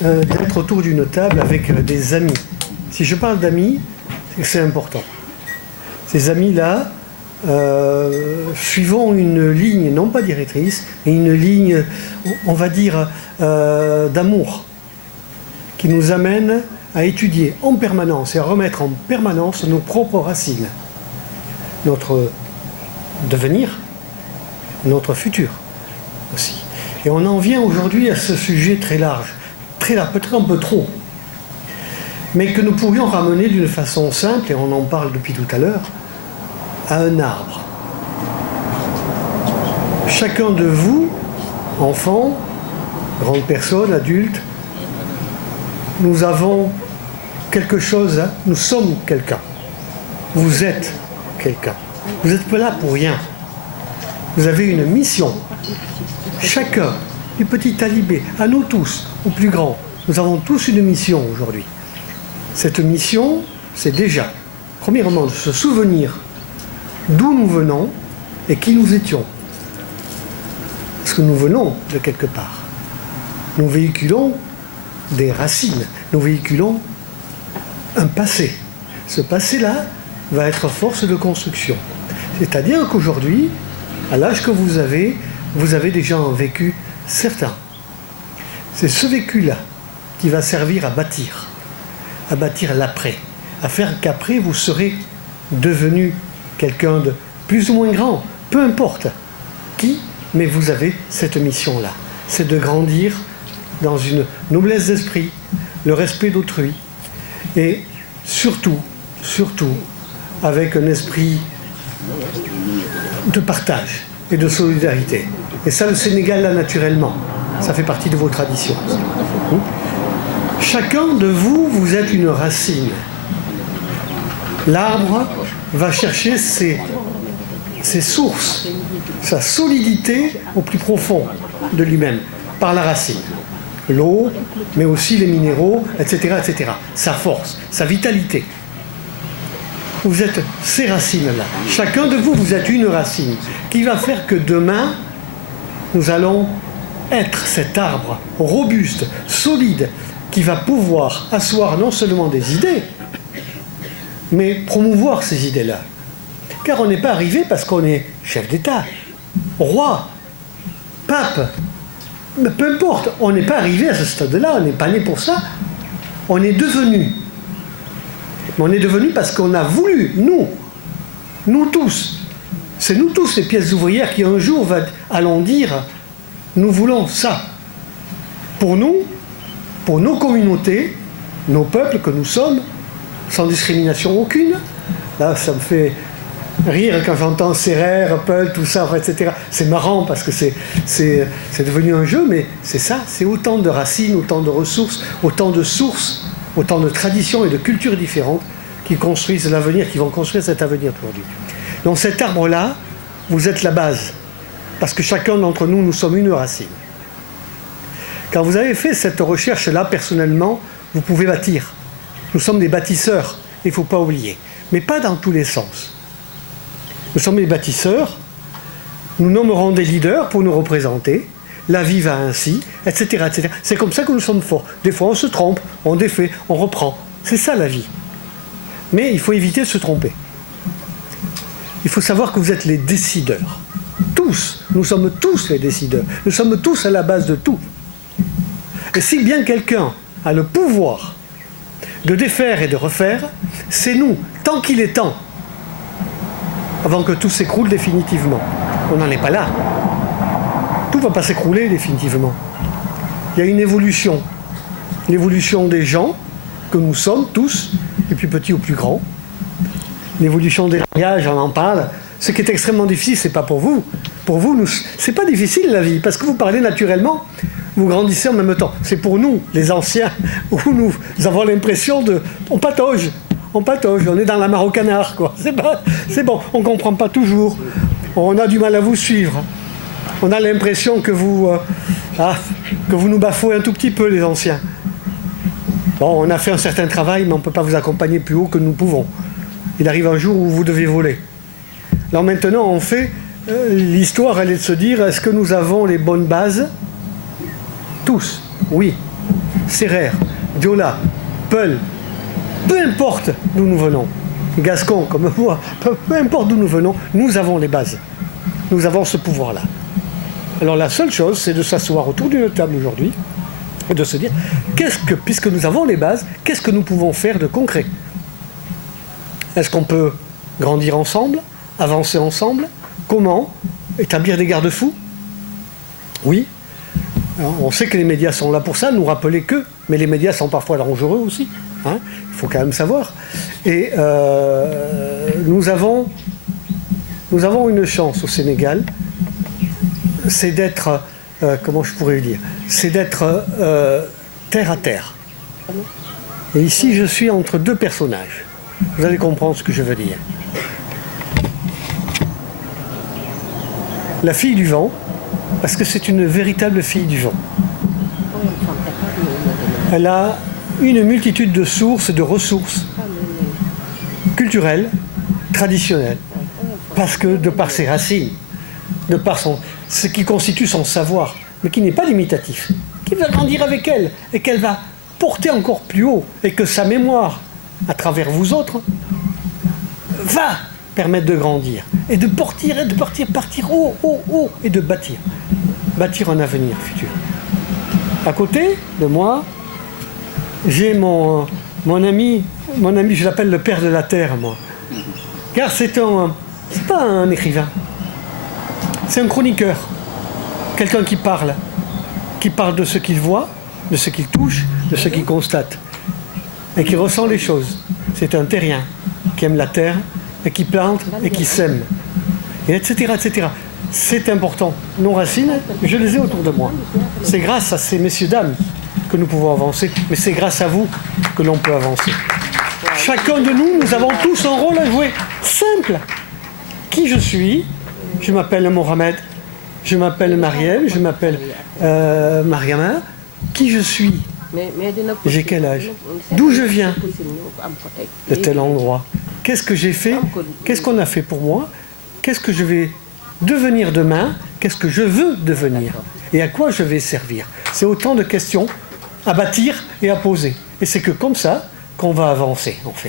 d'être autour d'une table avec des amis. Si je parle d'amis, c'est que c'est important. Ces amis-là, suivons une ligne, non pas directrice, mais une ligne, on va dire, d'amour, qui nous amène à étudier en permanence et à remettre en permanence nos propres racines, notre devenir, notre futur aussi. Et on en vient aujourd'hui à ce sujet très large, peut-être un peu trop, mais que nous pourrions ramener d'une façon simple, et on en parle depuis tout à l'heure, à un arbre. Chacun de vous, enfants, grandes personnes, adultes, nous avons quelque chose, hein, nous sommes quelqu'un. Vous êtes quelqu'un. Vous n'êtes pas là pour rien. Vous avez une mission. Chacun, du petit talibé, à nous tous, aux plus grands, nous avons tous une mission aujourd'hui. Cette mission, c'est déjà, premièrement, de se souvenir d'où nous venons et qui nous étions. Parce que nous venons de quelque part. Nous véhiculons des racines, nous véhiculons un passé. Ce passé-là va être force de construction. C'est-à-dire qu'aujourd'hui, à l'âge que vous avez déjà un vécu certain. C'est ce vécu-là qui va servir à bâtir l'après, à faire qu'après vous serez devenu quelqu'un de plus ou moins grand, peu importe qui, mais vous avez cette mission-là. C'est de grandir dans une noblesse d'esprit, le respect d'autrui, et surtout, avec un esprit de partage et de solidarité. Et ça, le Sénégal, là, naturellement, ça fait partie de vos traditions. Chacun de vous, vous êtes une racine. L'arbre va chercher ses sources, sa solidité au plus profond de lui-même, par la racine. L'eau, mais aussi les minéraux, etc., etc. Sa force, sa vitalité. Vous êtes ces racines-là. Chacun de vous, vous êtes une racine qui va faire que demain, nous allons être cet arbre robuste, solide, qui va pouvoir asseoir non seulement des idées, mais promouvoir ces idées-là. Car on n'est pas arrivé parce qu'on est chef d'État, roi, pape, mais peu importe, on n'est pas arrivé à ce stade-là, on n'est pas né pour ça, on est devenu. Mais on est devenu parce qu'on a voulu, nous tous, c'est nous tous les pièces ouvrières qui un jour allons dire, nous voulons ça. Pour nous, pour nos communautés, nos peuples que nous sommes, sans discrimination aucune. Là, ça me fait rire quand j'entends Serrer, Peul, tout ça, etc. C'est marrant parce que c'est devenu un jeu, mais c'est ça, c'est autant de racines, autant de ressources, autant de sources, autant de traditions et de cultures différentes qui construisent l'avenir, qui vont construire cet avenir aujourd'hui. Donc cet arbre-là, vous êtes la base, parce que chacun d'entre nous, nous sommes une racine. Quand vous avez fait cette recherche-là, personnellement, vous pouvez bâtir. Nous sommes des bâtisseurs, il ne faut pas oublier. Mais pas dans tous les sens. Nous sommes des bâtisseurs, nous nommerons des leaders pour nous représenter, la vie va ainsi, etc., etc. C'est comme ça que nous sommes forts. Des fois on se trompe, on défait, on reprend. C'est ça la vie. Mais il faut éviter de se tromper. Il faut savoir que vous êtes les décideurs. Tous, nous sommes tous les décideurs. Nous sommes tous à la base de tout. Et si bien quelqu'un a le pouvoir de défaire et de refaire, c'est nous, tant qu'il est temps, avant que tout s'écroule définitivement. On n'en est pas là. Tout ne va pas s'écrouler définitivement. Il y a une évolution. L'évolution des gens, que nous sommes tous, du plus petit au plus grand. L'évolution des langages, on en parle. Ce qui est extrêmement difficile, ce n'est pas pour vous. Pour vous, ce n'est pas difficile la vie, parce que vous parlez naturellement, vous grandissez en même temps. C'est pour nous, les anciens, où nous avons l'impression de... On patauge, on est dans la mare au canard, quoi. C'est bon, on ne comprend pas toujours. On a du mal à vous suivre. On a l'impression que vous nous bafouez un tout petit peu, les anciens. Bon, on a fait un certain travail, mais on ne peut pas vous accompagner plus haut que nous pouvons. Il arrive un jour où vous devez voler. Alors maintenant, on fait... l'histoire, elle est de se dire, est-ce que nous avons les bonnes bases? Tous, oui. Sérère, Diola, Peul, peu importe d'où nous venons, Gascon comme moi, peu importe d'où nous venons, nous avons les bases. Nous avons ce pouvoir-là. Alors la seule chose, c'est de s'asseoir autour d'une table aujourd'hui et de se dire, puisque nous avons les bases, qu'est-ce que nous pouvons faire de concret? Est-ce qu'on peut grandir ensemble, avancer ensemble? Comment? Établir des garde-fous? Oui. Alors, on sait que les médias sont là pour ça, nous rappeler que, mais les médias sont parfois dangereux aussi. Hein, il faut quand même savoir. Et nous avons une chance au Sénégal, c'est d'être, comment je pourrais dire, c'est d'être terre à terre. Et ici, je suis entre deux personnages. Vous allez comprendre ce que je veux dire. La fille du vent, parce que c'est une véritable fille du vent. Elle a une multitude de sources, de ressources culturelles, traditionnelles, parce que de par ses racines, de par ce qui constitue son savoir, mais qui n'est pas limitatif, qui va grandir avec elle et qu'elle va porter encore plus haut, et que sa mémoire, à travers vous autres, va permettre de grandir et de partir haut, haut, haut, et de bâtir un avenir futur. À côté de moi, j'ai mon ami, je l'appelle le père de la terre, moi. Car c'est pas un écrivain, c'est un chroniqueur, quelqu'un qui parle de ce qu'il voit, de ce qu'il touche, de ce qu'il constate, et qui ressent les choses. C'est un terrien qui aime la terre, et qui plante, et qui sème, et etc., etc. C'est important. Nos racines, je les ai autour de moi. C'est grâce à ces messieurs-dames que nous pouvons avancer, mais c'est grâce à vous que l'on peut avancer. Chacun de nous, nous avons tous un rôle à jouer. Simple. Qui je suis? Je m'appelle Mohamed, je m'appelle Marielle, je m'appelle Mariama. Qui je suis? J'ai quel âge? D'où je viens? De tel endroit. Qu'est-ce que j'ai fait? Qu'est-ce qu'on a fait pour moi? Qu'est-ce que je vais devenir demain? Qu'est-ce que je veux devenir? Et à quoi je vais servir? C'est autant de questions à bâtir et à poser. Et c'est que comme ça qu'on va avancer, en fait.